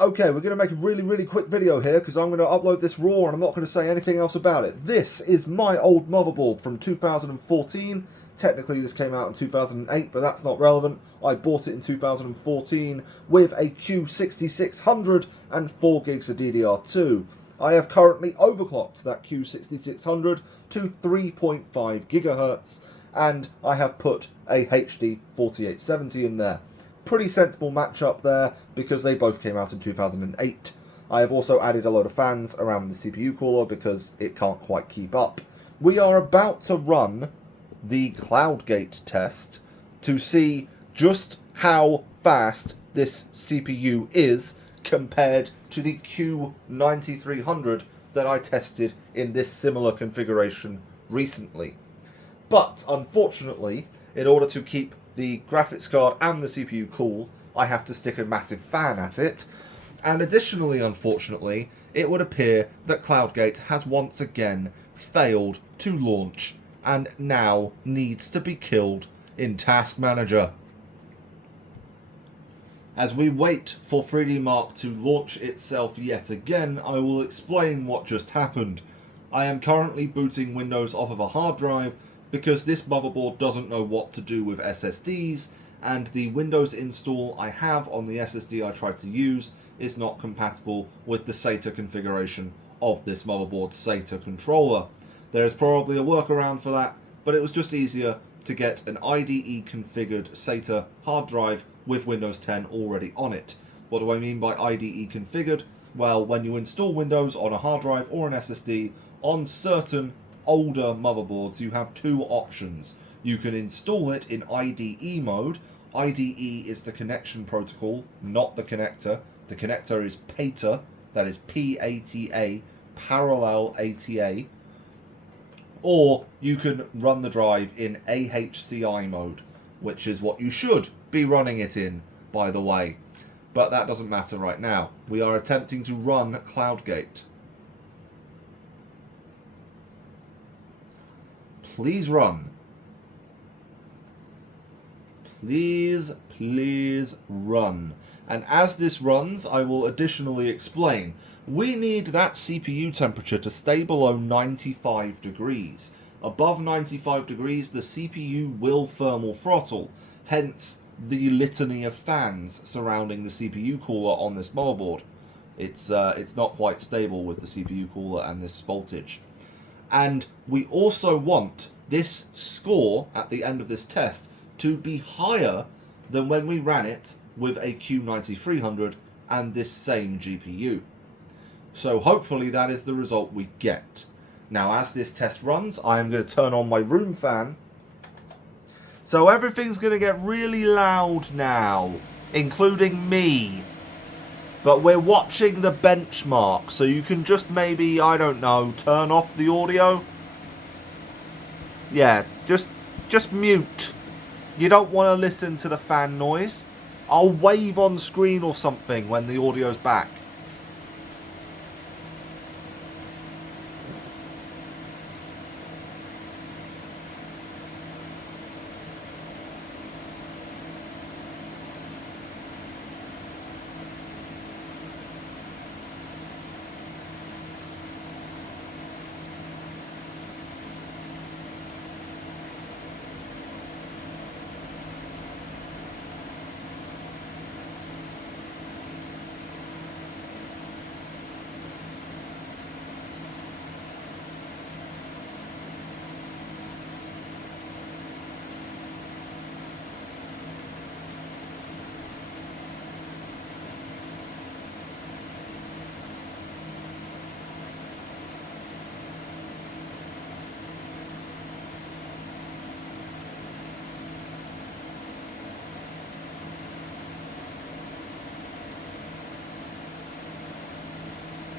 Okay, we're going to make a really quick video here because I'm going to upload this raw and I'm not going to say anything else about it. This is my old motherboard from 2014. Technically this came out in 2008, but that's not relevant. I bought it in 2014 with a Q6600 and 4 gigs of DDR2. I have currently overclocked that Q6600 to 3.5 gigahertz, and I have put a HD 4870 in there. Pretty sensible matchup there because they both came out in 2008. I have also added a load of fans around the CPU cooler because it can't quite keep up. We are about to run the Cloudgate test to see just how fast this CPU is compared to the Q9300 that I tested in this similar configuration recently. But unfortunately, in order to keep the graphics card and the CPU cool, I have to stick a massive fan at it. And additionally, unfortunately, it would appear that Cloudgate has once again failed to launch and now needs to be killed in Task Manager. As we wait for 3D Mark to launch itself yet again, I will explain what just happened. I am currently booting Windows off of a hard drive because this motherboard doesn't know what to do with SSDs, and the Windows install I have on the SSD I tried to use is not compatible with the SATA configuration of this motherboard's SATA controller. There is probably a workaround for that, but it was just easier to get an IDE configured SATA hard drive with Windows 10 already on it. What do I mean by IDE configured? Well, when you install Windows on a hard drive or an SSD on certain older motherboards, you have two options. You can install it in IDE mode. IDE is the connection protocol, not the connector. The connector is PATA, that is PATA, parallel ATA. Or you can run the drive in AHCI mode, which is what you should be running it in, by the way. But that doesn't matter right now. We are attempting to run Cloudgate. Please run. Please run. And as this runs, I will additionally explain. We need that CPU temperature to stay below 95 degrees. Above 95 degrees, the CPU will thermal throttle. Hence, the litany of fans surrounding the CPU cooler on this motherboard. It's not quite stable with the CPU cooler and this voltage. And we also want this score at the end of this test to be higher than when we ran it with a Q9300 and this same GPU. So hopefully that is the result we get. Now as this test runs, I am going to turn on my room fan. So everything's going to get really loud now, including me. But we're watching the benchmark, so you can just maybe, I don't know, turn off the audio. Yeah, just mute. You don't want to listen to the fan noise. I'll wave on screen or something when the audio's back.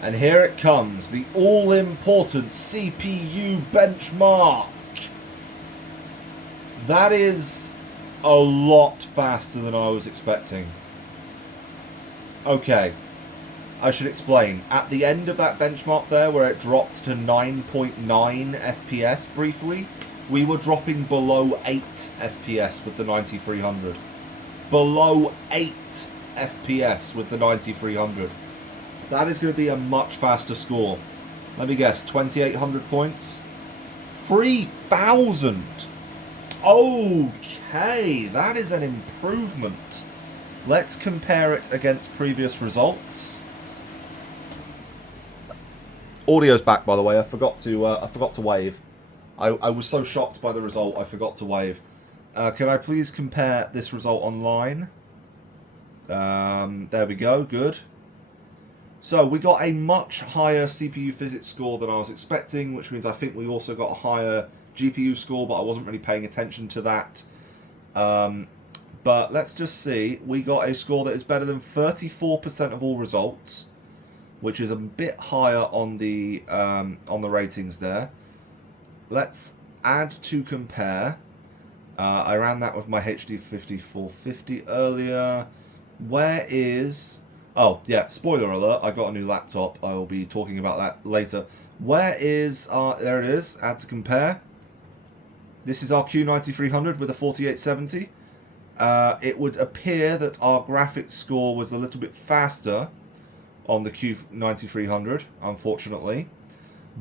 And here it comes, the all-important CPU benchmark. That is a lot faster than I was expecting. Okay, I should explain. At the end of that benchmark there, where it dropped to 9.9 FPS briefly, we were dropping below 8 FPS with the 9300. Below 8 FPS with the 9300. That is going to be a much faster score. Let me guess, 2800 points? 3000! Okay, that is an improvement. Let's compare it against previous results. Audio's back, by the way. I forgot to wave. I was so shocked by the result, I forgot to wave. Can I please compare this result online? There we go. Good. So we got a much higher CPU physics score than I was expecting, which means I think we also got a higher GPU score, but I wasn't really paying attention to that. But let's just see. We got a score that is better than 34% of all results, which is a bit higher on the ratings there. Let's add to compare. I ran that with my HD 5450 earlier. Where is... Oh, yeah, spoiler alert, I got a new laptop. I will be talking about that later. Where is... there it is, add to compare. This is our Q9300 with a 4870. It would appear that our graphics score was a little bit faster on the Q9300, unfortunately.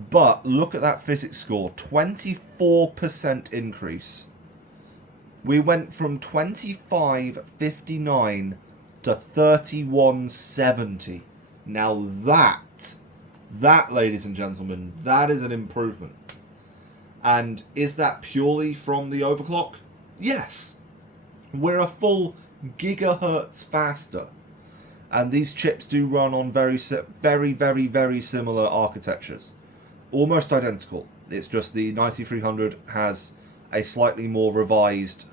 But look at that physics score, 24% increase. We went from 2559 to 3170. Now that, ladies and gentlemen, that is an improvement. And is that purely from the overclock? Yes. We're a full gigahertz faster. And these chips do run on very similar architectures. Almost identical. It's just the 9300 has a slightly more revised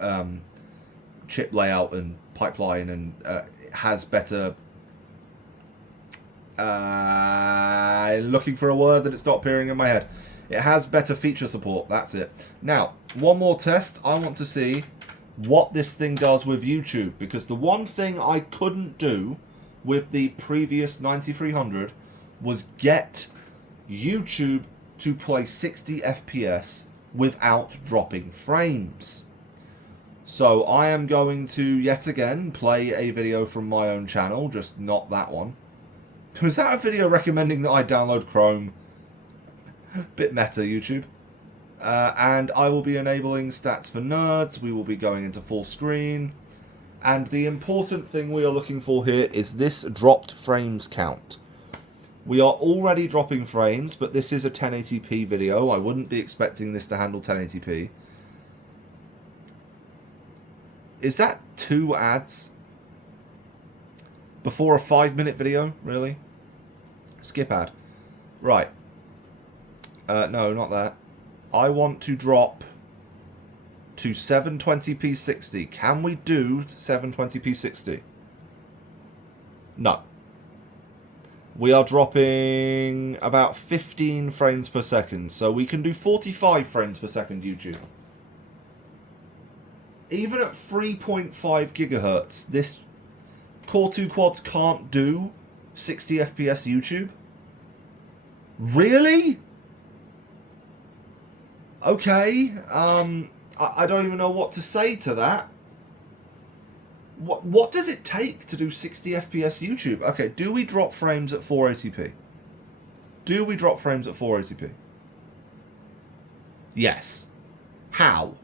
chip layout and pipeline, and has better... looking for a word that it's not appearing in my head. It has better feature support, that's it. Now, one more test. I want to see what this thing does with YouTube, because the one thing I couldn't do with the previous 9300 was get YouTube to play 60 FPS without dropping frames. So I am going to yet again play a video from my own channel, just not that one. Was that a video recommending that I download Chrome? Bit meta, YouTube. And I will be enabling stats for nerds. We will be going into full screen. And the important thing we are looking for here is this dropped frames count. We are already dropping frames, but this is a 1080p video. I wouldn't be expecting this to handle 1080p. Is that 2 ads? Before a 5-minute video? Really? Skip ad. Right. No, not that. I want to drop to 720p 60. Can we do 720p 60? No. We are dropping about 15 frames per second, so we can do 45 frames per second YouTube. Even at 3.5 gigahertz, this Core 2 Quads can't do 60 FPS YouTube? Really? Okay, I don't even know what to say to that. What does it take to do 60 FPS YouTube? Okay, do we drop frames at 480p? Do we drop frames at 480p? Yes. How?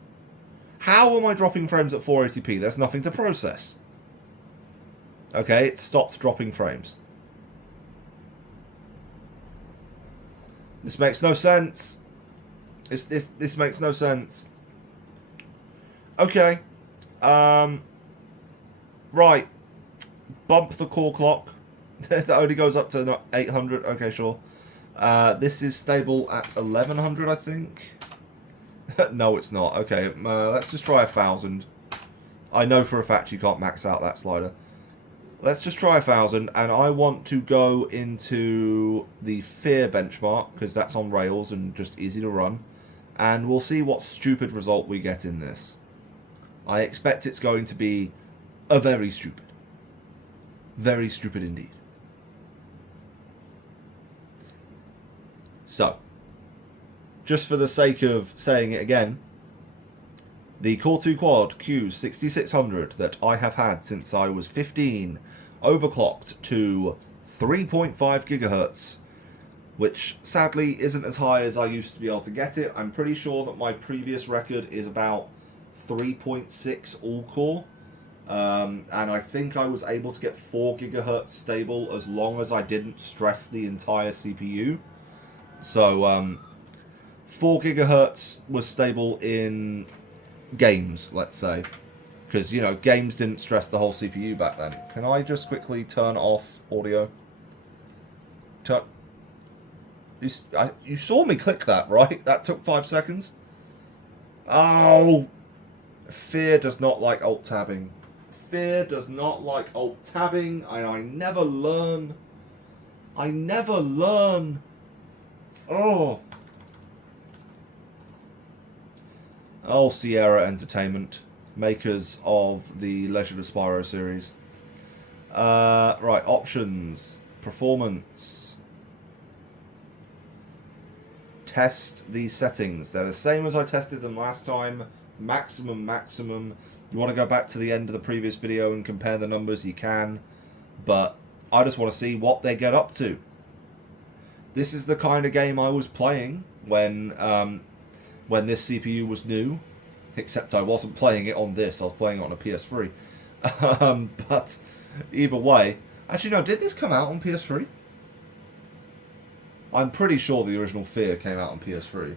How am I dropping frames at 480p? There's nothing to process. Okay, it stopped dropping frames. This makes no sense. This makes no sense. Okay. Right. Bump the core clock. That only goes up to 800. Okay, sure. This is stable at 1100, I think. No, it's not. Okay, let's just try 1000. I know for a fact you can't max out that slider. Let's just try 1000, and I want to go into the Fear benchmark, because that's on rails and just easy to run. And we'll see what stupid result we get in this. I expect it's going to be a very stupid. Very stupid indeed. So, just for the sake of saying it again, the Core 2 Quad Q6600 that I have had since I was 15 overclocked to 3.5 gigahertz, which sadly isn't as high as I used to be able to get it. I'm pretty sure that my previous record is about 3.6 all-core, and I think I was able to get 4 gigahertz stable as long as I didn't stress the entire CPU. So 4 gigahertz was stable in games, let's say, because, you know, games didn't stress the whole CPU back then. Can I just quickly turn off audio? You saw me click that, right? That took 5 seconds. Oh, Fear does not like alt-tabbing. Fear does not like alt-tabbing, and I never learn. I never learn. Oh. Oh, Sierra Entertainment, makers of the Legend of Spyro series. Right, options. Performance. Test these settings. They're the same as I tested them last time. Maximum. You want to go back to the end of the previous video and compare the numbers, you can. But I just want to see what they get up to. This is the kind of game I was playing when this CPU was new. Except I wasn't playing it on this, I was playing it on a PS3. But either way... Actually, no, did this come out on PS3? I'm pretty sure the original Fear came out on PS3.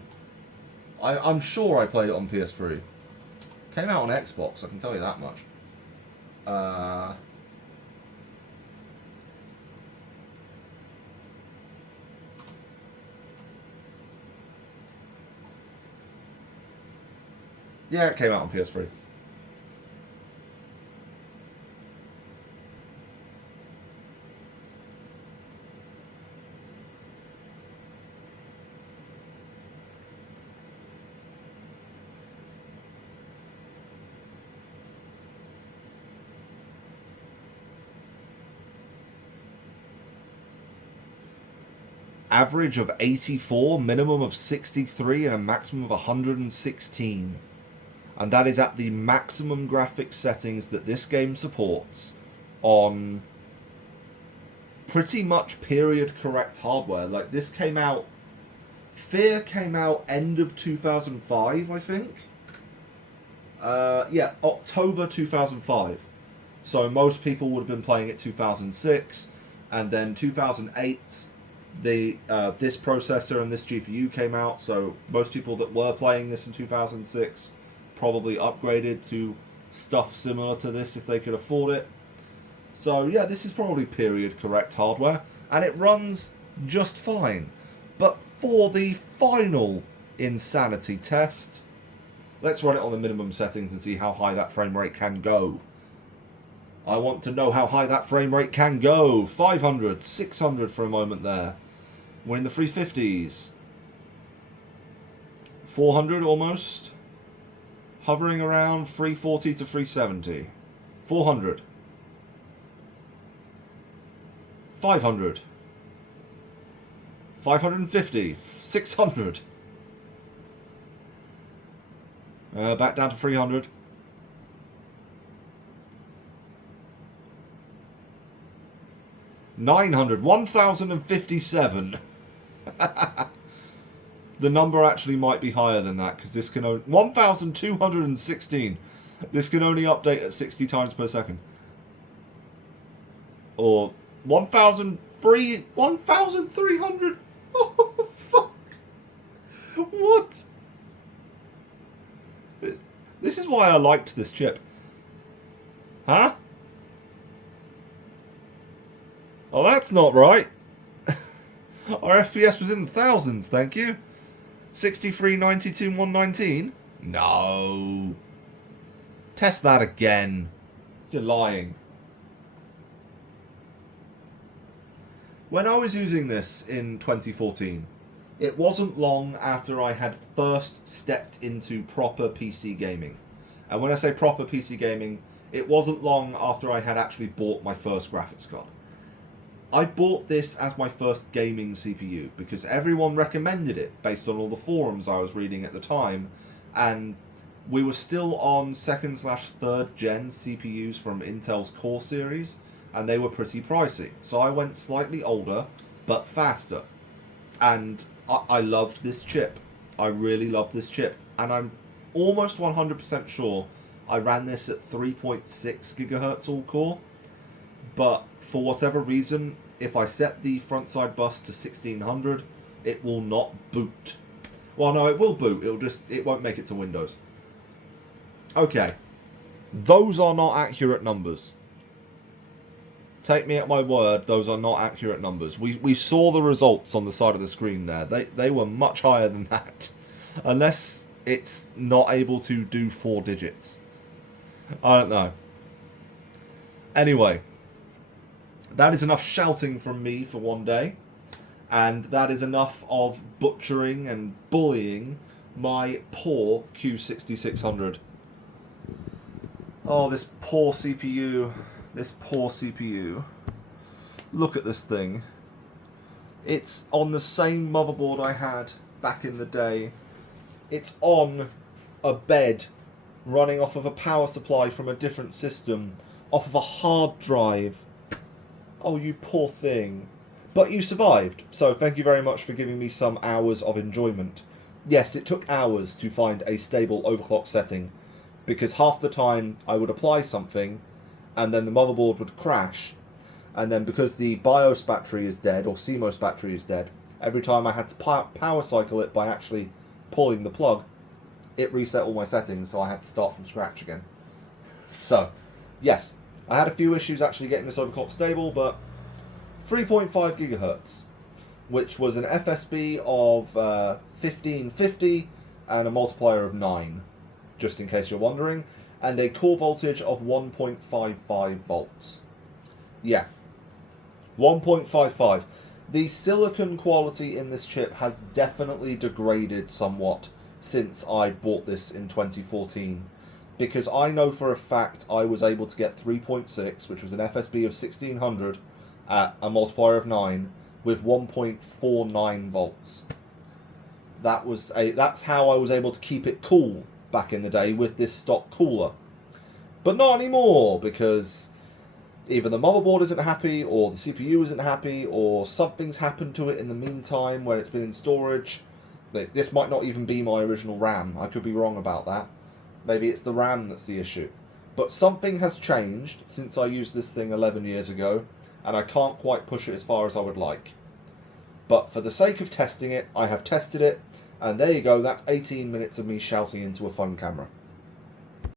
I'm sure I played it on PS3. Came out on Xbox, I can tell you that much. Yeah, it came out on PS3. Average of 84, minimum of 63, and a maximum of 116. And that is at the maximum graphics settings that this game supports on pretty much period correct hardware. Like, this came out... Fear came out end of 2005, I think. Yeah, October 2005. So most people would have been playing it 2006, and then 2008... this processor and this GPU came out, so most people that were playing this in 2006 probably upgraded to stuff similar to this if they could afford it. So yeah, this is probably period correct hardware, and it runs just fine. But for the final insanity test, let's run it on the minimum settings and see how high that frame rate can go. I want to know how high that frame rate can go. 500, 600 for a moment there. We're in the 350s. 400 almost. Hovering around 340 to 370. 400. 500. 550. 600. Back down to 300. 900. 1057. The number actually might be higher than that, because this can only... 1216. This can only update at 60 times per second. Or 1300. Oh, fuck. What? This is why I liked this chip. Huh? Oh, that's not right. Our FPS was in the thousands, thank you. 63, 92, 119? No. Test that again. You're lying. When I was using this in 2014, it wasn't long after I had first stepped into proper PC gaming. And when I say proper PC gaming, it wasn't long after I had actually bought my first graphics card. I bought this as my first gaming CPU because everyone recommended it based on all the forums I was reading at the time, and we were still on 2nd/3rd gen CPUs from Intel's Core series, and they were pretty pricey. So I went slightly older, but faster. And I loved this chip. I really loved this chip. And I'm almost 100% sure I ran this at 3.6 gigahertz all core. But for whatever reason, if I set the front side bus to 1600, it will not boot. Well, no, it will boot. It won't make it to Windows. Okay. Those are not accurate numbers. Take me at my word, those are not accurate numbers. We saw the results on the side of the screen there. They were much higher than that. Unless it's not able to do 4 digits. I don't know. Anyway. That is enough shouting from me for one day. And that is enough of butchering and bullying my poor Q6600. Oh, this poor CPU. This poor CPU. Look at this thing. It's on the same motherboard I had back in the day. It's on a bed running off of a power supply from a different system, off of a hard drive. Oh, you poor thing. But you survived, so thank you very much for giving me some hours of enjoyment. Yes, it took hours to find a stable overclock setting, because half the time I would apply something, and then the motherboard would crash, and then because the BIOS battery is dead, or CMOS battery is dead, every time I had to power cycle it by actually pulling the plug, it reset all my settings, so I had to start from scratch again. So, yes, I had a few issues actually getting this overclock stable, but 3.5 gigahertz, which was an FSB of 1550 and a multiplier of 9, just in case you're wondering, and a core voltage of 1.55 volts. Yeah, 1.55. The silicon quality in this chip has definitely degraded somewhat since I bought this in 2014. Because I know for a fact I was able to get 3.6, which was an FSB of 1600, at a multiplier of 9, with 1.49 volts. That's how I was able to keep it cool back in the day with this stock cooler. But not anymore, because either the motherboard isn't happy, or the CPU isn't happy, or something's happened to it in the meantime where it's been in storage. This might not even be my original RAM. I could be wrong about that. Maybe it's the RAM that's the issue. But something has changed since I used this thing 11 years ago, and I can't quite push it as far as I would like. But for the sake of testing it, I have tested it, and there you go, that's 18 minutes of me shouting into a phone camera.